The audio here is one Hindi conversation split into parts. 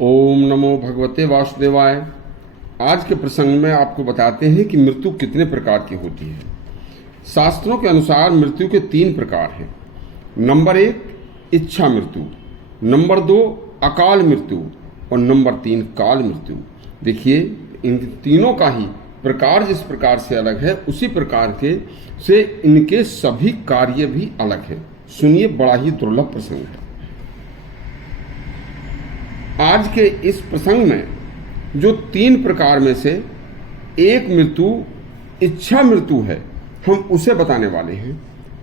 ओम नमो भगवते वासुदेवाय। आज के प्रसंग में आपको बताते हैं कि मृत्यु कितने प्रकार की होती है। शास्त्रों के अनुसार मृत्यु के 3 प्रकार हैं। नंबर 1 इच्छा मृत्यु, नंबर 2 अकाल मृत्यु और नंबर 3 काल मृत्यु। देखिए, इन तीनों का ही प्रकार जिस प्रकार से अलग है, उसी प्रकार के से इनके सभी कार्य भी अलग है। सुनिए, बड़ा ही दुर्लभ प्रसंग है। आज के इस प्रसंग में जो 3 प्रकार में से एक मृत्यु इच्छा मृत्यु है, हम उसे बताने वाले हैं।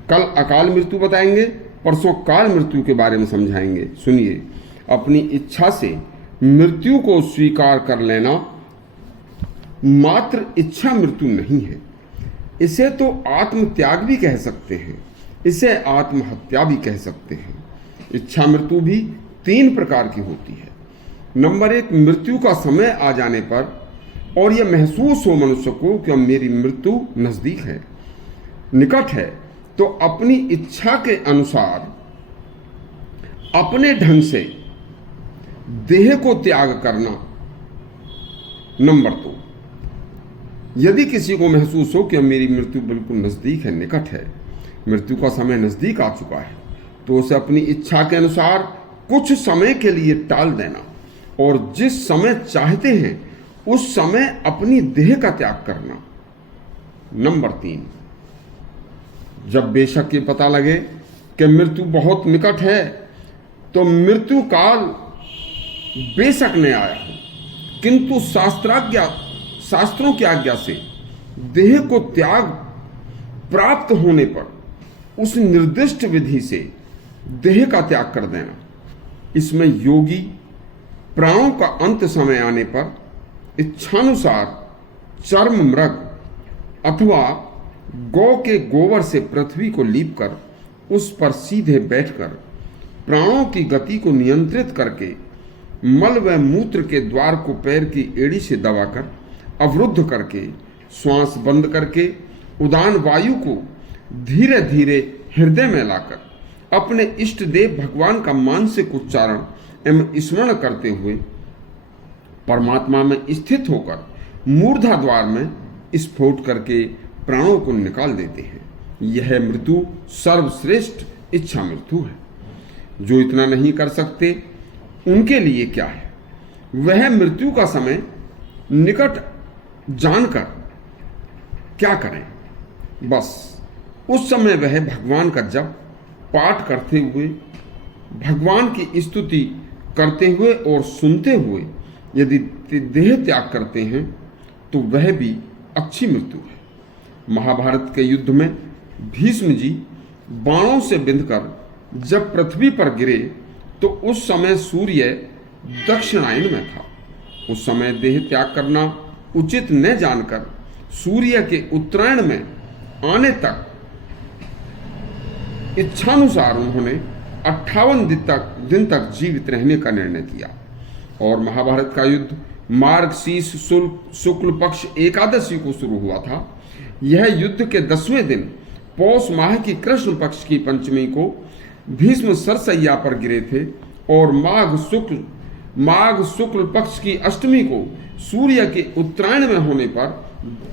कल अकाल मृत्यु बताएंगे, परसों काल मृत्यु के बारे में समझाएंगे। सुनिए, अपनी इच्छा से मृत्यु को स्वीकार कर लेना मात्र इच्छा मृत्यु नहीं है, इसे तो आत्मत्याग भी कह सकते हैं, इसे आत्महत्या भी कह सकते हैं। इच्छा मृत्यु भी 3 प्रकार की होती है। नंबर 1 मृत्यु का समय आ जाने पर और यह महसूस हो मनुष्य को कि मेरी मृत्यु नजदीक है, निकट है, तो अपनी इच्छा के अनुसार अपने ढंग से देह को त्याग करना। नंबर 2, यदि किसी को महसूस हो कि मेरी मृत्यु बिल्कुल नजदीक है, निकट है, मृत्यु का समय नजदीक आ चुका है, तो उसे अपनी इच्छा के अनुसार कुछ समय के लिए टाल देना और जिस समय चाहते हैं उस समय अपनी देह का त्याग करना। नंबर 3, जब बेशक ये पता लगे कि मृत्यु बहुत निकट है, तो मृत्यु काल बेशक न आया हो, किंतु शास्त्रों की आज्ञा से देह को त्याग प्राप्त होने पर उस निर्दिष्ट विधि से देह का त्याग कर देना। इसमें योगी प्राणों का अंत समय आने पर इच्छानुसार चर्म मृग अथवा गौ के गोबर से पृथ्वी को लीप कर उस पर सीधे बैठकर प्राणों की गति को नियंत्रित करके मल व मूत्र के द्वार को पैर की एड़ी से दबाकर अवरुद्ध करके श्वास बंद करके उदान वायु को धीरे धीरे हृदय में लाकर अपने इष्ट देव भगवान का मानसिक उच्चारण एवं स्मरण करते हुए परमात्मा में स्थित होकर मूर्धा द्वार में स्फोट करके प्राणों को निकाल देते हैं। यह मृत्यु सर्वश्रेष्ठ इच्छा मृत्यु है। जो इतना नहीं कर सकते उनके लिए क्या है, वह मृत्यु का समय निकट जानकर क्या करें, बस उस समय वह भगवान का जप पाठ करते हुए, भगवान की स्तुति करते हुए और सुनते हुए यदि देह त्याग करते हैं तो वह भी अच्छी मृत्यु है। महाभारत के युद्ध में भीष्म जी बाणों से बिंधकर जब पृथ्वी पर गिरे तो उस समय सूर्य दक्षिणायन में था। उस समय देह त्याग करना उचित न जानकर सूर्य के उत्तरायण में आने तक इच्छानुसार उन्होंने 58 दिन तक जीवित रहने का निर्णय किया। और महाभारत का युद्ध मार्गशीर्ष शुक्ल पक्ष एकादशी को शुरू हुआ था। यह युद्ध के 10वें दिन पौष माह की कृष्ण पक्ष की पंचमी को भीष्म सरसैया पर गिरे थे और माघ शुक्ल पक्ष की अष्टमी को सूर्य के उत्तरायण में होने पर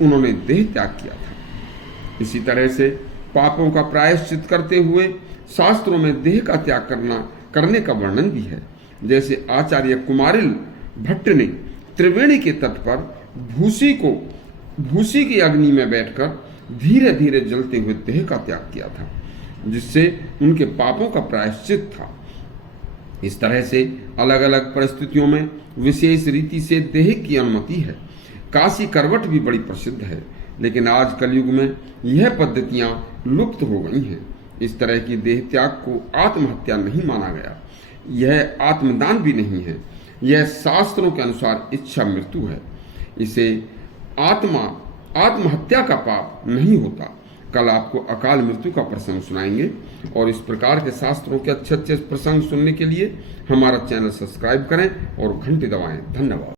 उन्होंने देह त्याग किया था। इसी तरह से पापों का प्रायश्चित करते हुए शास्त्रों में देह का त्याग करने का वर्णन भी है। जैसे आचार्य कुमारिल भट्ट ने त्रिवेणी के तट पर भूसी की अग्नि में बैठकर धीरे धीरे जलते हुए देह का त्याग किया था, जिससे उनके पापों का प्रायश्चित था। इस तरह से अलग अलग परिस्थितियों में विशेष रीति से देह की अनुमति है। काशी करवट भी बड़ी प्रसिद्ध है, लेकिन आज कलयुग में यह पद्धतियां लुप्त हो गई हैं। इस तरह की देह त्याग को आत्महत्या नहीं माना गया, यह आत्मदान भी नहीं है, यह शास्त्रों के अनुसार इच्छा मृत्यु है। इसे आत्महत्या का पाप नहीं होता। कल आपको अकाल मृत्यु का प्रसंग सुनाएंगे और इस प्रकार के शास्त्रों के अच्छे अच्छे प्रसंग सुनने के लिए हमारा चैनल सब्सक्राइब करें और घंटी दबाएं। धन्यवाद।